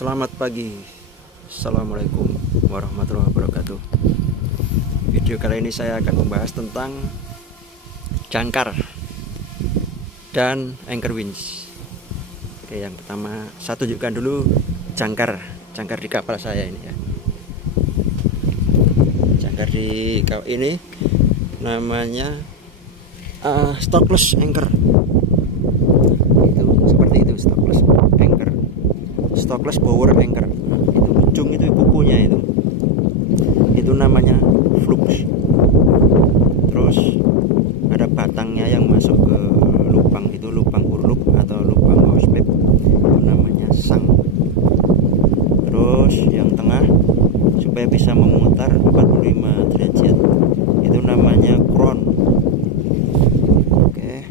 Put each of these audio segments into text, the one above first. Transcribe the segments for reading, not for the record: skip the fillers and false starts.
Selamat pagi. Assalamualaikum warahmatullahi wabarakatuh. Video kali ini saya akan membahas tentang jangkar dan anchor winch. Oke, yang pertama saya tunjukkan dulu jangkar di kapal saya ini ya. Jangkar di kapal ini namanya stockless anchor. Seperti itu, stockless anchor, stockless bower anchor. Itu ujung itu kukunya itu namanya flux. Terus ada batangnya yang masuk ke lubang, itu lubang urlub atau lubang housepipe, itu namanya sang. Terus yang tengah supaya bisa memutar 45 derajat itu namanya crown. Oke.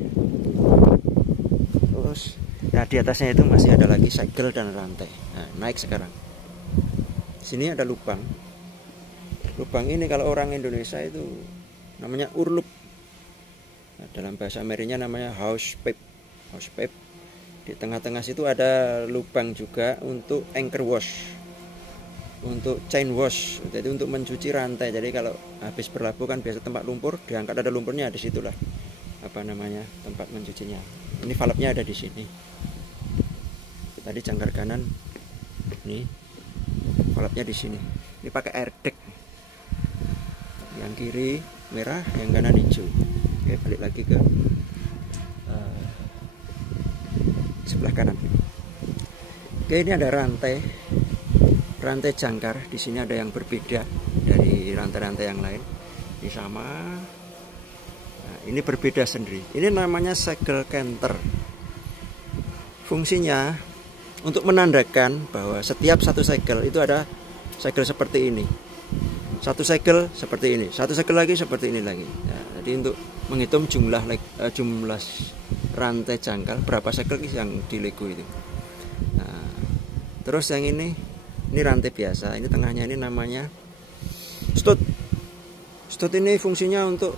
Terus nah, di atasnya itu masih ada lagi segel dan rantai. Nah, naik sekarang. Sini ada lubang. Lubang ini kalau orang Indonesia itu namanya urlub. Nah, dalam bahasa Amerikanya namanya housepipe. Housepipe. Di tengah-tengah situ ada lubang juga untuk anchor wash, untuk chain wash. Jadi untuk mencuci rantai. Jadi kalau habis berlabuh kan biasa tempat lumpur, diangkat ada lumpurnya, di situlah apa namanya tempat mencucinya. Ini valve-nya ada di sini. Tadi jangkar kanan, ini valve-nya di sini. Ini pakai air deck. Yang kiri merah, yang kanan hijau. Oke, balik lagi ke sebelah kanan. Oke, ini ada rantai jangkar. Di sini ada yang berbeda dari rantai-rantai yang lain. Ini sama. Nah, ini berbeda sendiri. Ini namanya segel canter. Fungsinya untuk menandakan bahwa setiap satu segel itu ada segel seperti ini. Satu segel seperti ini, satu segel lagi seperti ini lagi. Nah, jadi untuk menghitung jumlah rantai jangkar berapa segel yang dilego itu. Nah, terus yang ini rantai biasa. Ini tengahnya ini namanya stud. Stud ini fungsinya untuk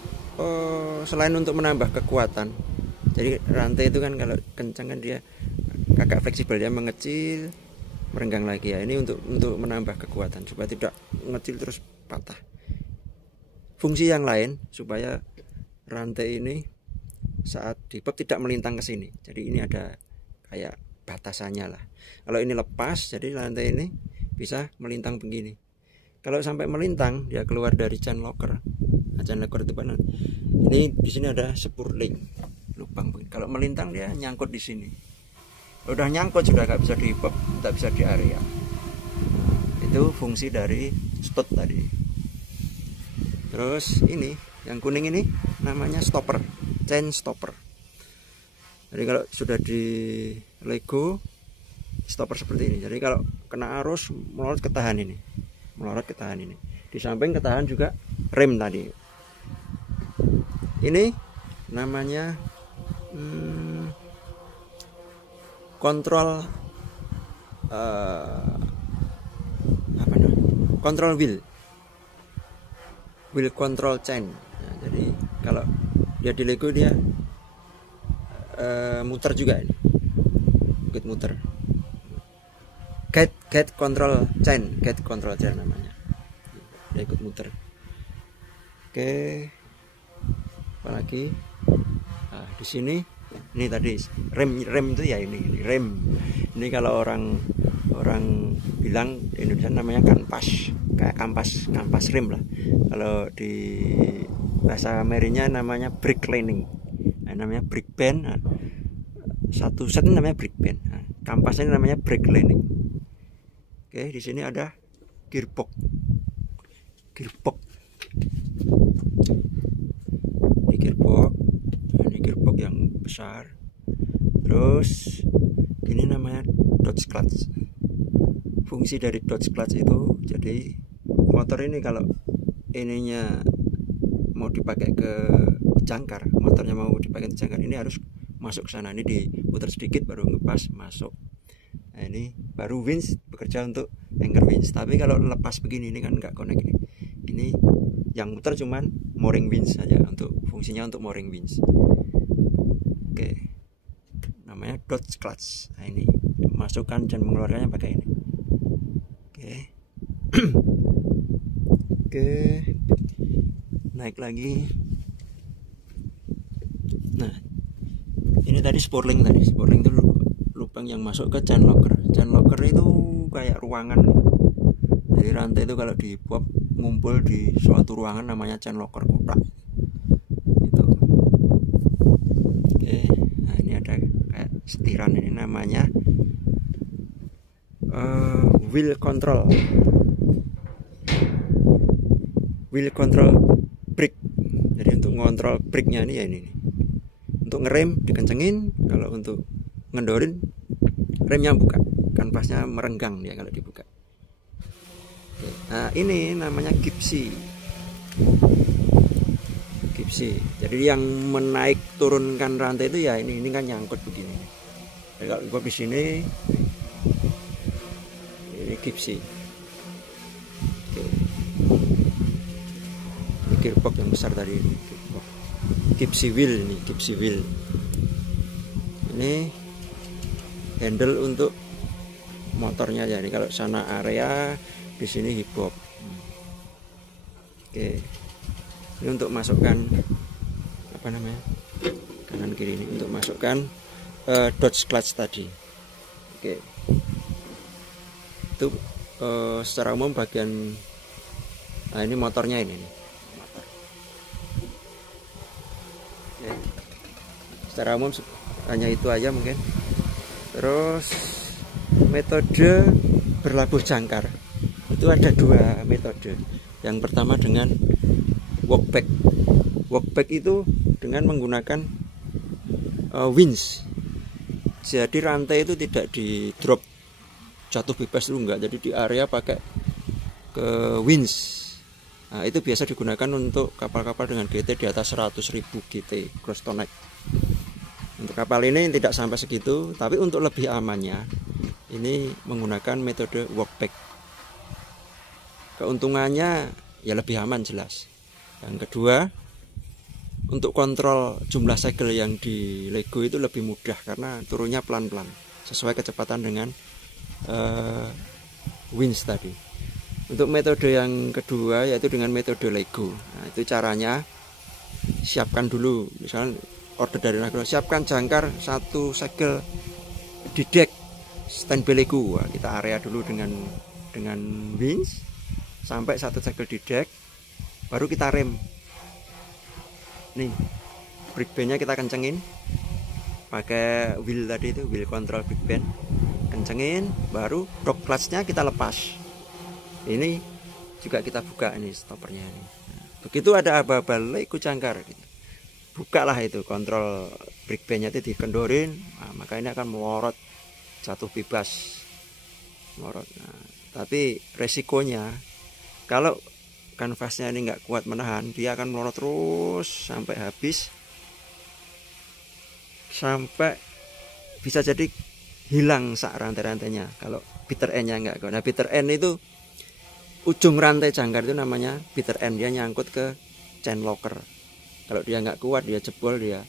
selain untuk menambah kekuatan. Jadi rantai itu kan kalau kencang kan dia agak fleksibel, dia mengecil, merenggang lagi ya. Ini untuk menambah kekuatan supaya tidak mengecil terus patah. Fungsi yang lain supaya rantai ini saat dipop tidak melintang ke sini. Jadi ini ada kayak batasannya lah. Kalau ini lepas, jadi rantai ini bisa melintang begini. Kalau sampai melintang, dia keluar dari chain locker. Nah, chain locker itu mana? Ini di sini ada spurling, lubang. Kalau melintang dia nyangkut di sini. Udah nyangkut sudah nggak bisa dipop, nggak bisa di area. Itu fungsi dari stud tadi. Terus ini yang kuning ini namanya stopper, chain stopper. Jadi kalau sudah di lego stopper seperti ini. Jadi kalau kena arus melorot ketahan ini, Di samping ketahan juga rem tadi. Ini namanya kontrol kontrol wheel control chain. Nah, jadi kalau dia di lego dia muter juga ini, ikut muter. Gate control chain namanya. Dia ikut muter. Oke, apalagi nah, di sini ini tadi rem itu ya, ini rem. Ini kalau orang bilang di Indonesia namanya kanpas, kayak kampas rem lah. Kalau di bahasa Amerikanya namanya brake lining. Nah, namanya brake band. Nah, satu set ini namanya brake band. Nah, kampas ini namanya brake lining. Oke, di sini ada gearbox. Ini gearbox yang besar. Terus ini namanya Dodge clutch. Fungsi dari Dodge clutch itu, jadi motor ini kalau ininya mau dipakai ke jangkar, motornya mau dipakai ke jangkar, ini harus masuk ke sana. Ini diputar sedikit baru ngepas masuk. Nah, ini baru winch bekerja untuk anchor winch. Tapi kalau lepas begini ini kan nggak connect ini. Ini yang muter cuman mooring winch saja, untuk fungsinya untuk mooring winch. Oke. Namanya Dodge clutch. Nah, ini masukkan dan mengeluarkannya pakai ini. Oke. Oke, naik lagi. Nah, ini tadi spurling itu lubang yang masuk ke chain locker. Chain locker itu kayak ruangan gitu. Jadi rantai itu kalau dibuat ngumpul di suatu ruangan namanya chain locker kotak itu. Oke, nah ini ada kayak setiran, ini namanya wheel control brake. Jadi untuk ngontrol brake-nya ini ya ini. Untuk ngerem dikencengin, kalau untuk ngendorin remnya buka, kanvasnya merenggang dia kalau dibuka. Oke. Nah ini namanya gipsy. Jadi yang menaik turunkan rantai itu ya ini kan nyangkut begini. Jadi kalau gua di sini ini gipsy. Oke. Ini gearbox yang besar tadi. Gipsy wheel ini, gipsy wheel. Ini handle untuk motornya ya. Ini kalau sana area, di sini hip hop. Oke. Ini untuk masukkan apa namanya? Kanan kiri ini untuk masukkan dodge clutch tadi. Oke. Itu secara umum bagian ini motornya ini nih. Secara umum hanya itu aja mungkin. Terus metode berlabuh jangkar itu ada dua metode. Yang pertama dengan walkback. Walkback itu dengan menggunakan winch. Jadi rantai itu tidak di drop jatuh bebas itu enggak. Jadi di area pakai ke winch. Nah, itu biasa digunakan untuk kapal-kapal dengan GT di atas 100.000 GT gross tonnage. Untuk kapal ini tidak sampai segitu, tapi untuk lebih amannya ini menggunakan metode walkback. Keuntungannya ya lebih aman jelas. Yang kedua, untuk kontrol jumlah segel yang di Lego itu lebih mudah karena turunnya pelan-pelan sesuai kecepatan dengan winch tadi. Untuk metode yang kedua yaitu dengan metode Lego. Nah, itu caranya siapkan dulu, misalnya order dari Lego, siapkan jangkar satu segel di deck standby Lego. Nah, kita area dulu dengan winch sampai satu segel di deck, baru kita rem. Nih, brake bandnya kita kencengin pakai wheel tadi itu, wheel control brake band, kencengin, baru dog clutch-nya kita lepas. Ini juga kita buka ini stoppernya ini. Nah, begitu ada aba-aba Lego jangkar gitu, bukalah itu kontrol brake bandnya itu dikendorin. Nah, maka ini akan melorot jatuh bebas, melorot. Nah, tapi resikonya kalau kanvasnya ini nggak kuat menahan, dia akan melorot terus sampai habis, sampai bisa jadi hilang sak rantai-rantainya kalau bitter end-nya nggak kuat. Nah, bitter end itu ujung rantai jangkar itu namanya bitter end, dia nyangkut ke chain locker. Kalau dia nggak kuat, dia jebol, dia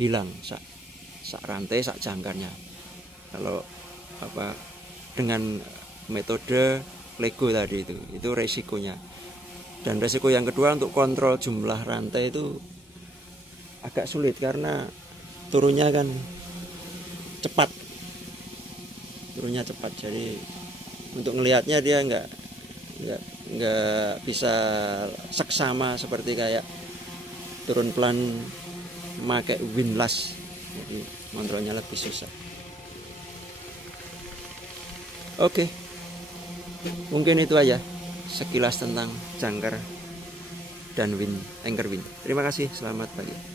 hilang sak rantai, sak jangkarnya. Kalau apa dengan metode Lego tadi itu resikonya. Dan resiko yang kedua, untuk kontrol jumlah rantai itu agak sulit karena turunnya kan cepat, jadi untuk ngelihatnya dia nggak bisa seksama seperti kayak turun pelan pakai windlass, jadi kontrolnya lebih susah. Oke, mungkin itu aja sekilas tentang jangkar dan anchor wind. Terima kasih, selamat pagi.